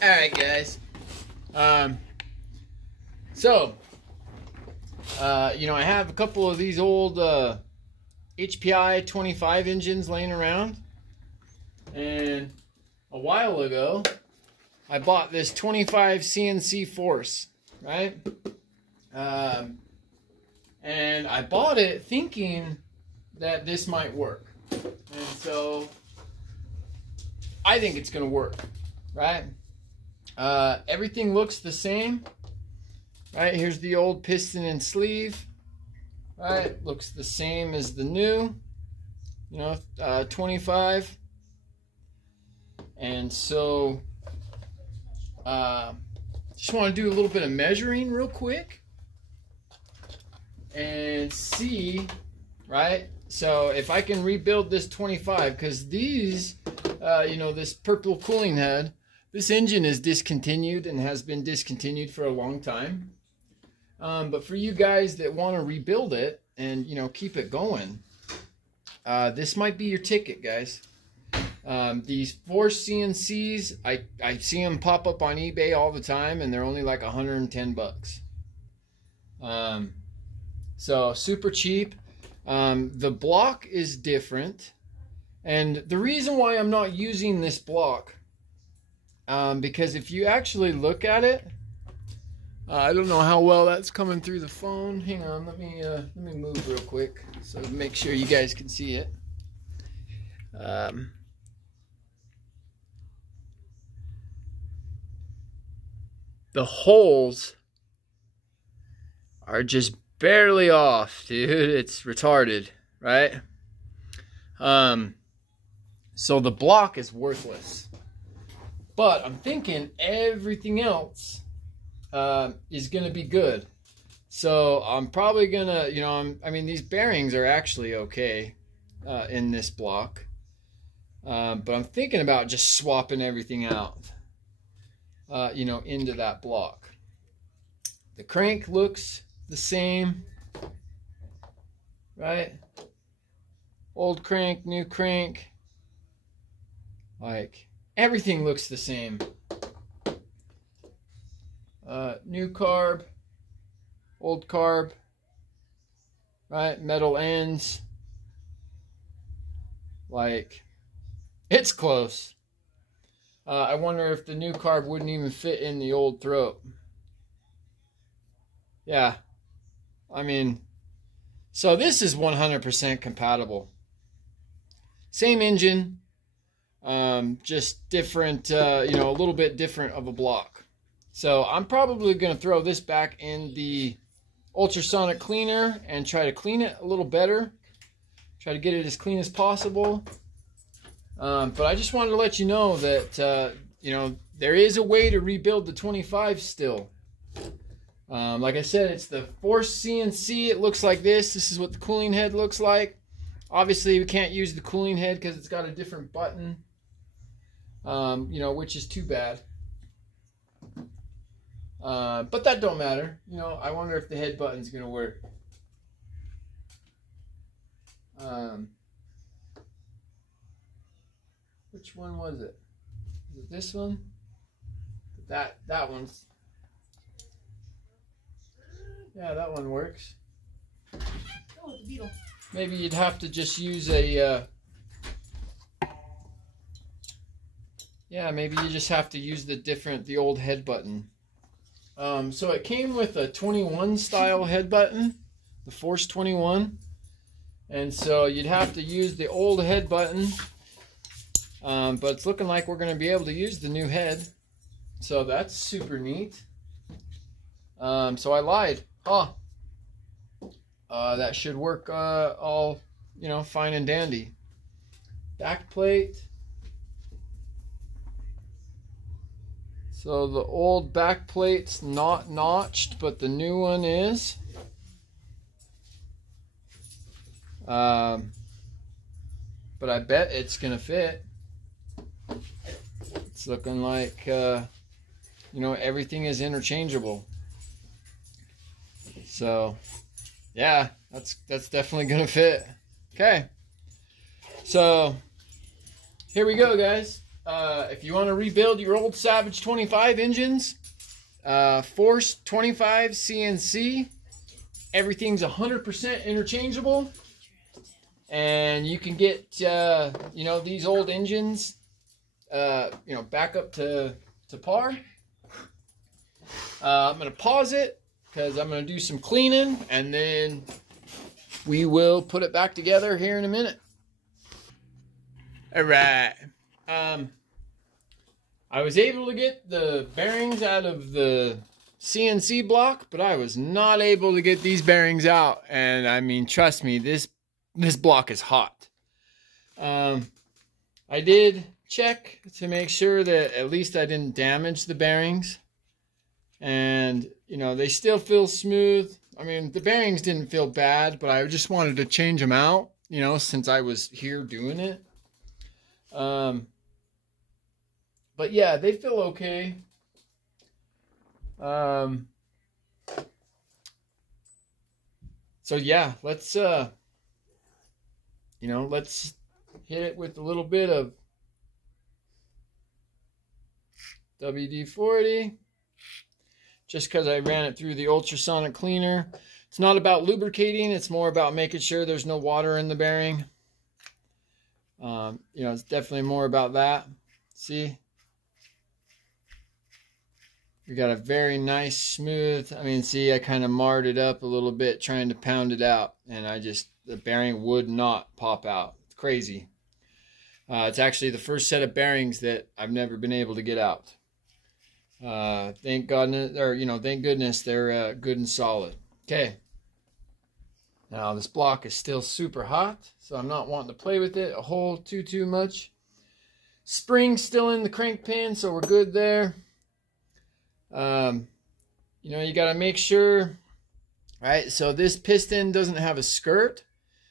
Alright guys, I have a couple of these old HPI 25 engines laying around, and a while ago I bought this 25 CNC Force, right? And I bought it thinking that this might work, and so I think it's gonna work, right? Everything looks the same, right? Here's the old piston and sleeve, right? Looks the same as the new, 25. And so, just want to do a little bit of measuring real quick and see, right? So if I can rebuild this 25, because these, this purple cooling head, this engine is discontinued and has been discontinued for a long time. But for you guys that want to rebuild it and, keep it going, this might be your ticket, guys. These Force CNCs, I see them pop up on eBay all the time, and they're only like 110 bucks. So super cheap. The block is different. And the reason why I'm not using this block, because if you actually look at it, I don't know how well that's coming through the phone. Hang on, let me move real quick so to make sure you guys can see it. The holes are just barely off, dude. It's retarded, right? So the block is worthless. But I'm thinking everything else is going to be good. So I'm probably going to, I mean, these bearings are actually okay in this block. But I'm thinking about just swapping everything out, into that block. The crank looks the same, right? Old crank, new crank. Like, everything looks the same. New carb, old carb, right? Metal ends. Like, it's close. I wonder if the new carb wouldn't even fit in the old throat. Yeah. I mean, so this is 100% compatible. Same engine. Just different, a little bit different of a block. So I'm probably going to throw this back in the ultrasonic cleaner and try to clean it a little better. Try to get it as clean as possible. But I just wanted to let you know that, there is a way to rebuild the 25 still. Like I said, it's the Force CNC. It looks like this. This is what the cooling head looks like. Obviously, we can't use the cooling head because it's got a different button. Which is too bad. But that don't matter. I wonder if the head button's going to work. Which one was it? Is it this one? That one's... Yeah, that one works. Oh, it's a beetle. Maybe you'd have to just use a... Yeah, maybe you just have to use the old head button. So it came with a 21 style head button, the Force 21. And so you'd have to use the old head button. But it's looking like we're going to be able to use the new head. So that's super neat. So I lied. That should work all, fine and dandy. Back plate. So the old back plate's not notched, but the new one is. But I bet it's gonna fit. It's looking like, everything is interchangeable. So, yeah, that's definitely gonna fit. Okay. So, here we go, guys. if you want to rebuild your old Savage 25 engines, Force 25 CNC, everything's 100% interchangeable, and you can get you know, these old engines you know, back up to par. I'm gonna pause it because I'm gonna do some cleaning, and then we will put it back together here in a minute. All right. I was able to get the bearings out of the CNC block, but I was not able to get these bearings out. And I mean, trust me, this block is hot. I did check to make sure that at least I didn't damage the bearings. And, you know, they still feel smooth. I mean, the bearings didn't feel bad, but I just wanted to change them out, you know, since I was here doing it. But yeah, they feel okay. So yeah, let's you know, let's hit it with a little bit of WD-40, just because I ran it through the ultrasonic cleaner. It's not about lubricating, it's more about making sure there's no water in the bearing. You know, it's definitely more about that. See? We got a very nice, smooth, I mean, see, I kind of marred it up a little bit trying to pound it out, and the bearing would not pop out. It's crazy. It's actually the first set of bearings that I've never been able to get out. Thank goodness, or, you know, thank goodness they're good and solid. Okay. Now, this block is still super hot, so I'm not wanting to play with it a whole too much. Spring's still in the crank pin, so we're good there. You know, you got to make sure, right? So this piston doesn't have a skirt,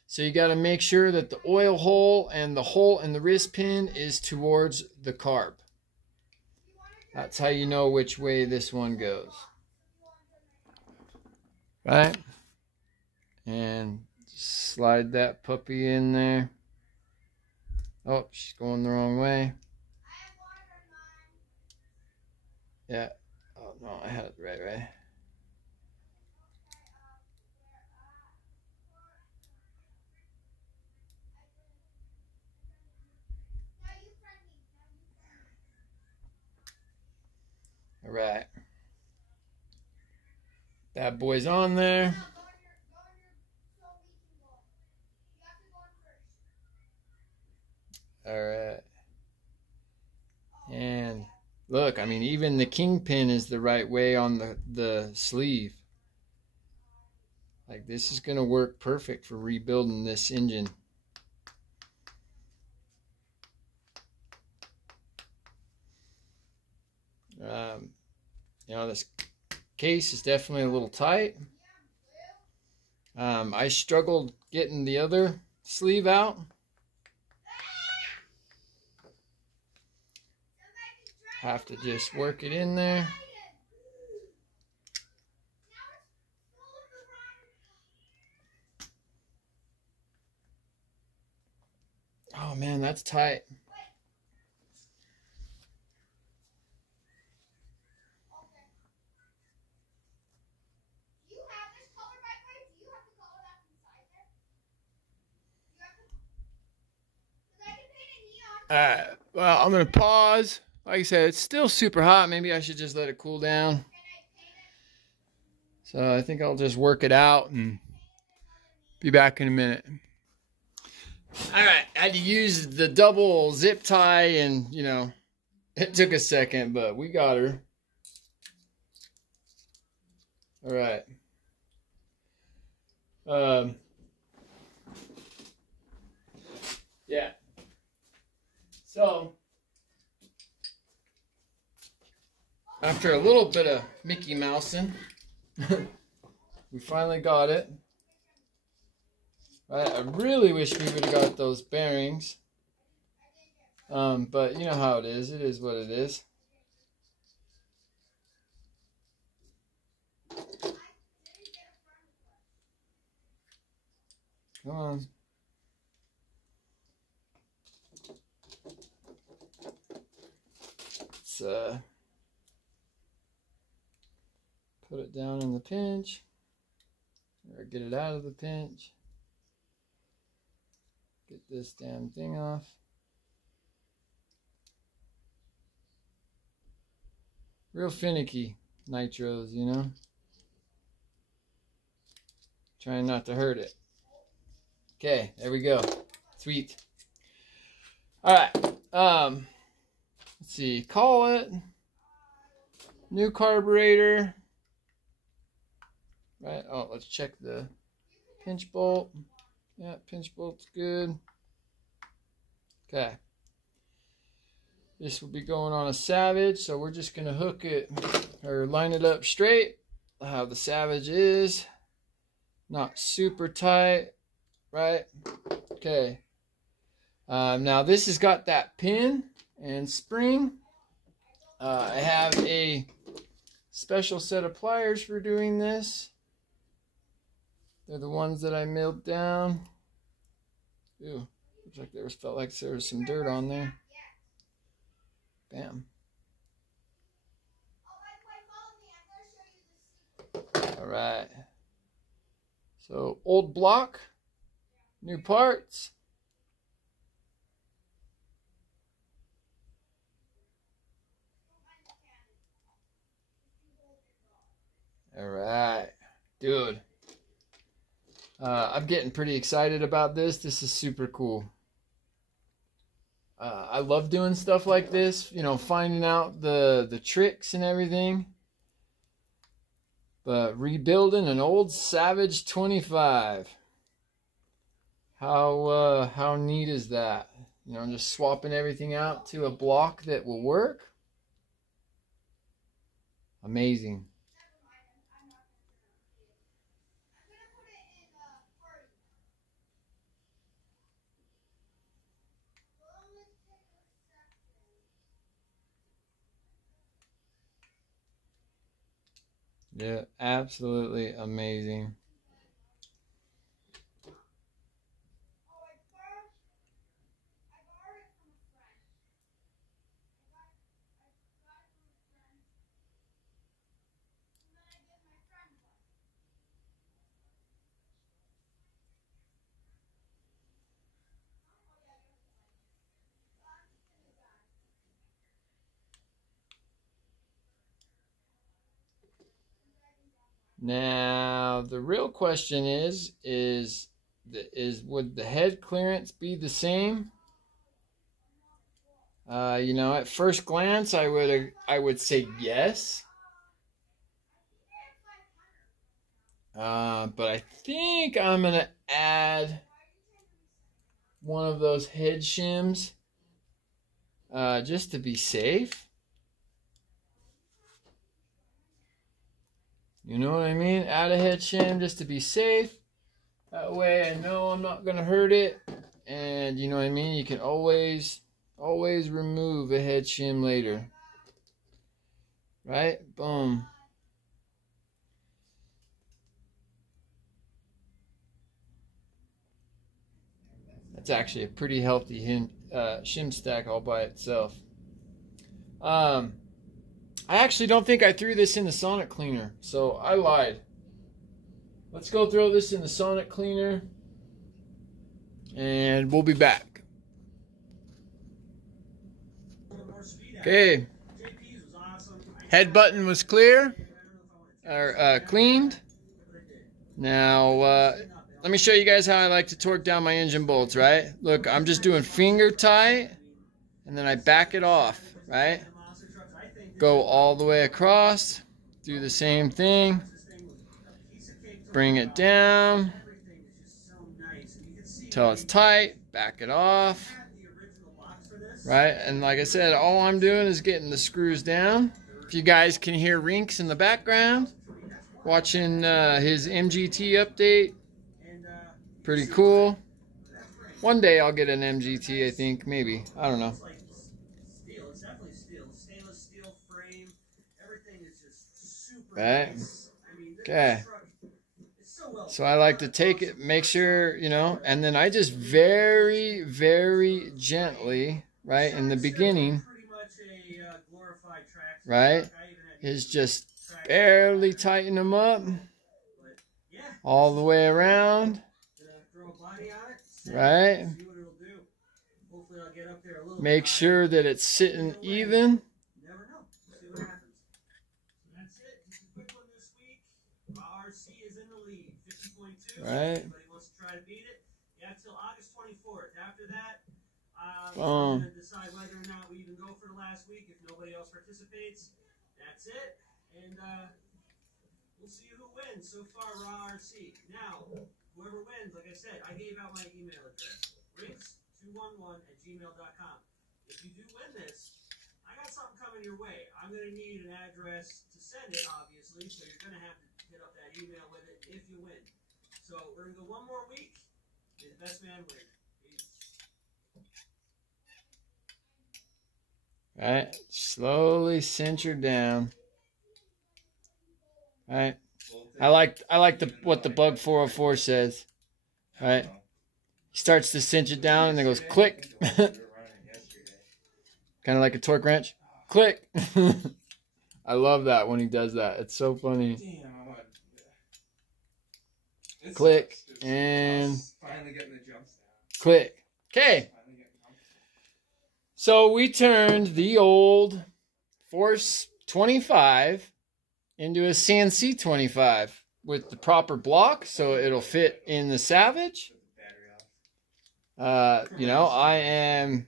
so you got to make sure that the oil hole and the hole in the wrist pin is towards the carb. That's how you know which way this one goes, right? And slide that puppy in there. Oh, she's going the wrong way. Yeah. Oh, no, I had it right way. All right. That boy's on there. All right. And look, I mean, even the kingpin is the right way on the sleeve. Like, this is going to work perfect for rebuilding this engine. You know, this case is definitely a little tight. I struggled getting the other sleeve out. Have to just work it in there. Oh man, that's tight. Alright, well, I'm going to pause. Like I said, it's still super hot. Maybe I should just let it cool down. So I think I'll just work it out and be back in a minute. Alright, I had to use the double zip tie, and, you know, it took a second, but we got her. Alright. Yeah. So, after a little bit of Mickey Mousing, we finally got it. Right? I really wish we would have got those bearings. But you know how it is. It is what it is. Come on. let's put it down in the pinch, or get it out of the pinch. Get this damn thing off. Real finicky nitros, you know. Trying not to hurt it. Okay, there we go. Sweet. All right. Let's see. Call it. New carburetor. Right. Oh, let's check the pinch bolt. Yeah, pinch bolt's good. Okay. This will be going on a Savage, so we're just going to hook it or line it up straight. How the Savage is. Not super tight, right? Okay. Now this has got that pin and spring. I have a special set of pliers for doing this. They're the ones that I milled down. Ooh, looks like felt like there was some dirt on there. Bam. All right. So old block, new parts. All right, dude. I'm getting pretty excited about this. This is super cool. I love doing stuff like this, you know, finding out the tricks and everything. But rebuilding an old Savage 25. How neat is that? You know, just swapping everything out to a block that will work. Amazing. Yeah, absolutely amazing. Now, the real question is would the head clearance be the same? You know, at first glance, I would say yes. But I think I'm gonna add one of those head shims just to be safe. You know what I mean? Add a head shim just to be safe. That way I know I'm not gonna hurt it. And you know what I mean? You can always remove a head shim later. Right? Boom. That's actually a pretty healthy shim stack all by itself. I actually don't think I threw this in the sonic cleaner, so I lied. Let's go throw this in the sonic cleaner, and we'll be back. Okay. Head button was clear, or cleaned. Now, let me show you guys how I like to torque down my engine bolts, right? Look, I'm just doing finger tight, and then I back it off, right? Go all the way across, do the same thing, bring it down until it's tight, back it off, right? And like I said, all I'm doing is getting the screws down. If you guys can hear Rinks in the background, watching his MGT update, pretty cool. One day I'll get an MGT, I think, maybe, I don't know. Right? Okay. So I like to take it, make sure, you know, and then I just very, very gently, right, in the beginning, right, is just barely tighten them up all the way around, right? Make sure that it's sitting even. Right. I'm going to decide whether or not we even go for the last week if nobody else participates. That's it. And we'll see who wins. So far, Raw RC. Now, whoever wins, like I said, I gave out my email address. Riggs211@gmail.com. If you do win this, I got something coming your way. I'm going to need an address to send it, obviously, so you're going to have to hit up that email with it if you win. So we're going to go one more week. May the best man win. All right, slowly cinch her down. All right, I like what the Bug 404 says. All right, he starts to cinch it down and then goes click, kind of like a torque wrench. Click. I love that when he does that. It's so funny. Click and click. Okay. So we turned the old Force 25 into a CNC 25 with the proper block so it'll fit in the Savage. You know, I am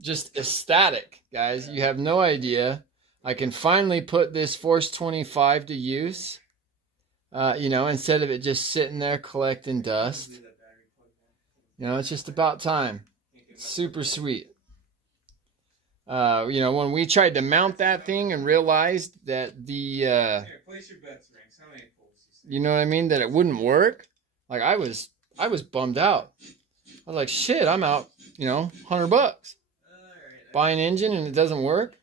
just ecstatic, guys. You have no idea. I can finally put this Force 25 to use, you know, instead of it just sitting there collecting dust. You know, it's just about time. It's super sweet. You know, when we tried to mount that thing and realized that the, you know what I mean, that it wouldn't work, like I was bummed out. I was like, shit, I'm out, you know, $100. Buy an engine and it doesn't work.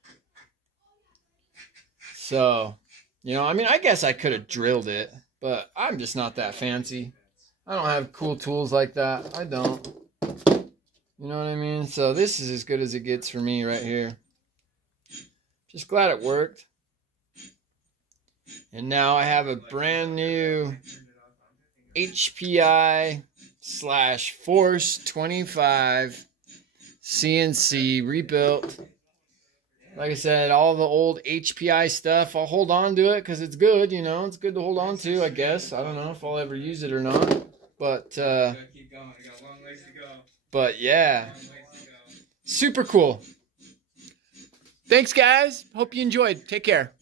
So, you know, I mean, I guess I could have drilled it, but I'm just not that fancy. I don't have cool tools like that. I don't. You know what I mean? So this is as good as it gets for me right here. Just glad it worked. And now I have a brand new HPI/Force 25 CNC rebuilt. Like I said, all the old HPI stuff, I'll hold on to it because it's good, you know. It's good to hold on to, I guess. I don't know if I'll ever use it or not. But, yeah, super cool. Thanks, guys. Hope you enjoyed. Take care.